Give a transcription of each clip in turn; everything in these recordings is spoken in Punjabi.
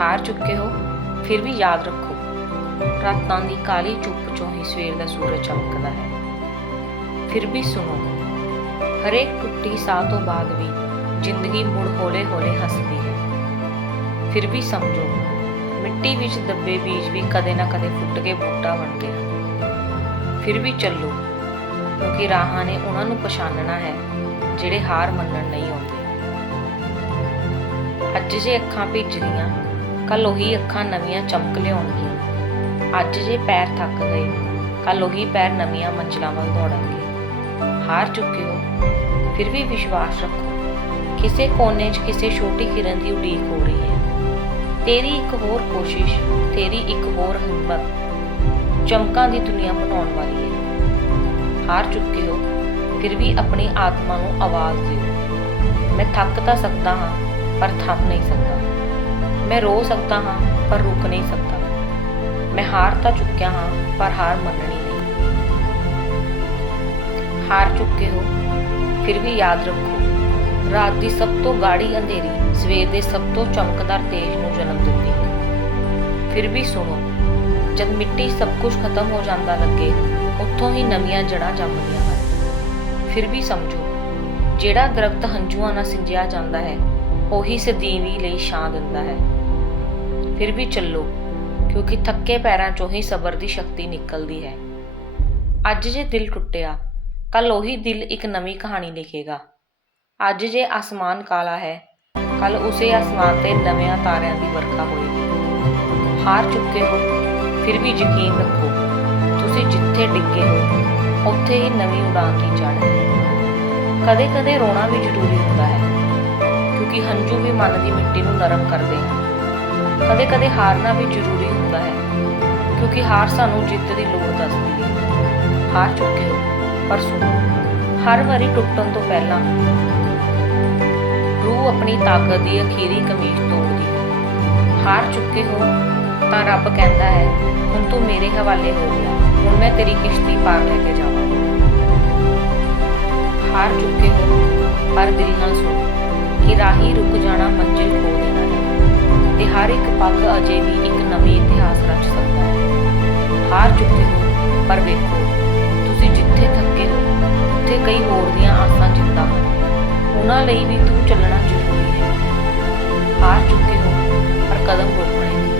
ਹਾਰ ਚੁੱਕੇ ਹੋ, ਫਿਰ ਵੀ ਯਾਦ ਰੱਖੋ, ਰਾਤਾਂ ਦੀ ਕਾਲੀ ਚੁੱਪ ਚੋਂ ਹੀ ਸਵੇਰ ਦਾ ਸੂਰਜ ਚਮਕਦਾ ਹੈ। ਫਿਰ ਵੀ ਸੁਣੋ, ਹਰੇਕ ਟੁੱਟੀ ਸਾਹ ਤੋਂ ਬਾਅਦ ਵੀ ਜ਼ਿੰਦਗੀ ਮੁੜ ਹੌਲੇ-ਹੌਲੇ ਹੱਸਦੀ ਹੈ। ਫਿਰ ਵੀ ਸਮਝੋ, ਮਿੱਟੀ ਵਿੱਚ ਦੱਬੇ ਬੀਜ ਵੀ ਕਦੇ ਨਾ ਕਦੇ ਫੁੱਟ ਕੇ ਬੂਟਾ ਬਣਦੇ ਹਨ। ਫਿਰ ਵੀ ਚੱਲੋ, ਕਿਉਂਕਿ ਰਾਹਾਂ ਨੇ ਉਹਨਾਂ ਨੂੰ ਪਛਾਣਨਾ ਹੈ, ਜਿਹੜੇ ਹਾਰ ਮੰਨਣ ਨਹੀਂ ਆਉਂਦੇ। ਅੱਜ ਜੇ ਅੱਖਾਂ ਭਿੱਜ ਗਈਆਂ ਕੱਲ ਉਹੀ ਅੱਖਾਂ ਨਵੀਆਂ ਚਮਕ ਲਿਆਉਣਗੀਆਂ। ਅੱਜ ਜੇ ਪੈਰ ਥੱਕ ਗਏ ਕੱਲ ਉਹੀ ਪੈਰ ਨਵੀਆਂ ਮੰਜ਼ਲਾਂ ਵੱਲ ਦੌੜਨਗੇ। ਹਾਰ ਚੁੱਕੇ ਹੋ, ਫਿਰ ਵੀ ਵਿਸ਼ਵਾਸ ਰੱਖੋ, ਕਿਸੇ ਕੋਨੇ 'ਚ ਕਿਸੇ ਛੋਟੀ ਕਿਰਨ ਦੀ ਉਡੀਕ ਹੋ ਰਹੀ ਹੈ। ਤੇਰੀ ਇੱਕ ਹੋਰ ਕੋਸ਼ਿਸ਼, ਤੇਰੀ ਇੱਕ ਹੋਰ ਹਿੰਮਤ ਚਮਕਾਂ ਦੀ ਦੁਨੀਆ ਬਣਾਉਣ ਵਾਲੀ ਹੈ। ਹਾਰ ਚੁੱਕੇ ਹੋ, ਫਿਰ ਵੀ ਆਪਣੀ ਆਤਮਾ ਨੂੰ ਆਵਾਜ਼ ਦਿਓ। ਮੈਂ ਥੱਕ ਤਾਂ ਸਕਦਾ ਹਾਂ, ਪਰ ਥੰਮ ਨਹੀਂ ਸਕਦਾ। ਮੈਂ ਰੋ ਸਕਦਾ ਹਾਂ, ਪਰ ਰੁਕ ਨਹੀਂ ਸਕਦਾ। ਮੈਂ ਹਾਰ ਤਾਂ ਚੁੱਕਿਆ ਹਾਂ, ਪਰ ਹਾਰ ਮੰਨਣੀ ਹਾਰ ਚੁੱਕੇ ਹੋ, ਫਿਰ ਵੀ ਯਾਦ ਰੱਖੋ। ਰਾਤ ਦੀ ਸਭ ਤੋਂ ਗਾੜੀ ਅੰਧੇਰੀ, ਸਵੇਰ ਦੇ ਸਭ ਤੋਂ ਚਮਕਦਾਰ ਤੇਜ ਨੂੰ ਜਨਮ ਦਿੰਦੀ ਹੈ। ਫਿਰ ਵੀ ਸੁਣੋ, ਜਦ ਮਿੱਟੀ ਸਭ ਕੁਝ ਖਤਮ ਹੋ ਜਾਂਦਾ ਲੱਗੇ, ਉੱਥੋਂ ਹੀ ਨਵੀਆਂ ਜੜ੍ਹਾਂ ਜੰਮਦੀਆਂ ਹਨ। ਫਿਰ ਵੀ ਸਮਝੋ, ਜਿਹੜਾ ਦਰਖਤ ਹੰਝੂਆਂ ਨਾਲ ਸਿੰਜਿਆ ਜਾਂਦਾ ਹੈ, ਉਹੀ ਸਦੀਵੀ ਲਈ ਛਾਂ ਦਿੰਦਾ ਹੈ। ਫਿਰ ਵੀ ਚੱਲੋ, ਕਿਉਂਕਿ ਥੱਕੇ ਪੈਰਾਂ ਚੋਂ ਹੀ ਸਬਰ ਦੀ ਸ਼ਕਤੀ ਨਿਕਲਦੀ ਹੈ। ਅੱਜ ਜੇ ਦਿਲ ਟੁੱਟਿਆ, ਕੱਲ ਉਹੀ ਦਿਲ ਇੱਕ ਨਵੀਂ ਕਹਾਣੀ ਲਿਖੇਗਾ। ਅੱਜ ਜੇ ਅਸਮਾਨ ਕਾਲਾ ਹੈ, ਕੱਲ ਉਸੇ ਆਸਮਾਨ ਤੇ ਨਵਿਆਂ ਤਾਰਿਆਂ ਦੀ ਵਰਖਾ ਹੋਏਗੀ। ਹਾਰ ਚੁੱਕੇ ਹੋ, ਫਿਰ ਵੀ ਯਕੀਨ ਰੱਖੋ, ਤੁਸੀਂ ਜਿੱਥੇ ਡਿੱਗੇ ਹੋ, ਉੱਥੇ ਹੀ ਨਵੀਂ ਉਡਾਨ ਦੀ ਚੜ੍ਹ ਕਦੇ-ਕਦੇ ਰੋਣਾ ਵੀ ਜ਼ਰੂਰੀ ਹੁੰਦਾ ਹੈ, ਕਿਉਂਕਿ ਹੰਝੂ ਵੀ ਮਨ ਦੀ ਮਿੱਟੀ ਨੂੰ ਨਰਮ ਕਰਦੇ ਹਨ। ਕਦੇ-ਕਦੇ ਹਾਰਨਾ ਵੀ ਜ਼ਰੂਰੀ ਹੁੰਦਾ ਹੈ, ਕਿਉਂਕਿ ਹਾਰ ਸਾਨੂੰ ਜਿੱਤ ਦੀ ਲੋੜ ਦੱਸਦੀ ਹੈ। ਹਾਰ ਚੁੱਕੇ ਹੋ, ਪਰ ਸੁਣੋ, ਹਰ ਵਾਰੀ ਟੁੱਟਣ ਤੋਂ ਪਹਿਲਾਂ ਰੂਹ ਆਪਣੀ ਤਾਕਤ ਦੀ ਅਖੀਰੀ ਕਮੀਜ਼ ਤੋੜਦੀ ਹੈ। ਹਾਰ ਚੁੱਕੇ ਹੋ ਤਾਂ ਰੱਬ ਕਹਿੰਦਾ ਹੈ, ਹੁਣ ਤੂੰ ਮੇਰੇ ਹਵਾਲੇ ਹੋ ਗਿਆ, ਹੁਣ ਮੈਂ ਤੇਰੀ ਕਿਸ਼ਤੀ ਪਾਰ ਲੈ ਕੇ ਜਾਵਾਂਗਾ ਹਾਰ ਚੁੱਕੇ ਹੋ, ਪਰ ਦਿਲ ਨਾਲ ਸੁਣੋ, ਕਿ ਰਾਹੀ ਰੁਕ ਜਾਣਾ ਹਰ ਇੱਕ ਪੱਖ ਅਜੇ ਵੀ ਇੱਕ ਨਵੀਂ ਇਤਿਹਾਸ ਰਚ ਸਕਦਾ ਹੈ। ਹਾਰ ਚੁੱਕੇ ਹੋ, ਪਰ ਵੇਖੋ, ਤੁਸੀਂ ਜਿੱਥੇ ਥੱਕੇ ਹੋ, ਉੱਥੇ ਕਈ ਹੋਰ ਦੀਆਂ ਆਸਾਂ ਜਿੰਦਾ ਹਨ ਉਹਨਾਂ ਲਈ ਵੀ ਤੂੰ ਚੱਲਣਾ ਜ਼ਰੂਰੀ ਹੈ। ਹਾਰ ਚੁੱਕੇ ਹੋ, ਪਰ ਕਦਮ ਰੋਕਣੇ ਨਹੀਂ,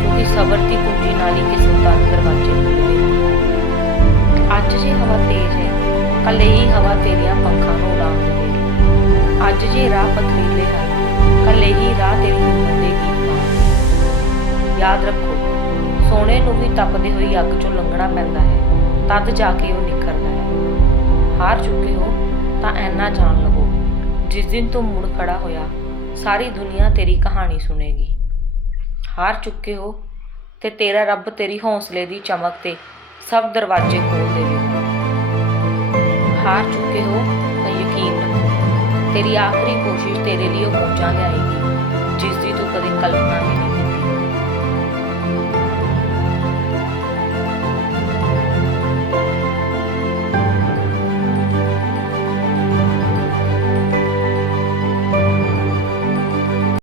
ਕਿਉਂਕਿ ਸਬਰ ਦੀ ਪੂੰਜੀ ਨਾਲ ਹੀ ਕਿਸਮਤ ਦੇ ਦਰਵਾਜ਼ੇ ਖੁੱਲ੍ਹਦੇ ਅੱਜ ਜੀ ਹਵਾ ਤੇਜ਼ ਹੈ ਕੱਲ ਹੀ ਹਵਾ ਤੇਰੀਆਂ ਪੰਖਾਂ ਨੂੰ ਉਡਾਨ ਦੇਵੇਗੀ ਅੱਜ ਜੇ ਰਾਹ ਪਥਰੀਲੇ ਹਨ ਕੱਲ ਹੀ ਰਾਹ ਤੇਰੀ ਯਾਦ ਰੱਖੋ, ਸੋਨੇ ਨੂੰ ਵੀ ਤਪਦੇ ਹੋਈ ਅੱਗ ਚੋਂ ਲੰਘਣਾ ਪੈਂਦਾ ਹੈ, ਤਦ ਜਾ ਕੇ ਉਹ ਨਿਖਰਦਾ ਹੈ। ਹਾਰ ਚੁੱਕੇ ਹੋ ਤਾਂ ਐਨਾ ਜਾਣ ਲਵੋ, ਜਿਸ ਦਿਨ ਤੂੰ ਮੁੜ ਖੜਾ ਹੋਇਆ, ਸਾਰੀ ਦੁਨੀਆ ਤੇਰੀ ਕਹਾਣੀ ਸੁਣੇਗੀ। ਹਾਰ ਚੁੱਕੇ ਹੋ ਤੇ ਤੇਰਾ ਰੱਬ ਤੇਰੀ ਹੌਸਲੇ ਦੀ ਚਮਕ ਤੇ ਸਭ ਦਰਵਾਜ਼ੇ ਖੋਲ ਦੇਵੇਗਾ ਹਾਰ ਚੁੱਕੇ ਹੋ ਤਾਂ ਯਕੀਨ ਰੱਖੋ, ਤੇਰੀ ਆਖਰੀ ਕੋਸ਼ਿਸ਼ ਤੇਰੇ ਲਈ ਉਹ ਪਹੁੰਚਾ ਲਿਆਏਗੀ।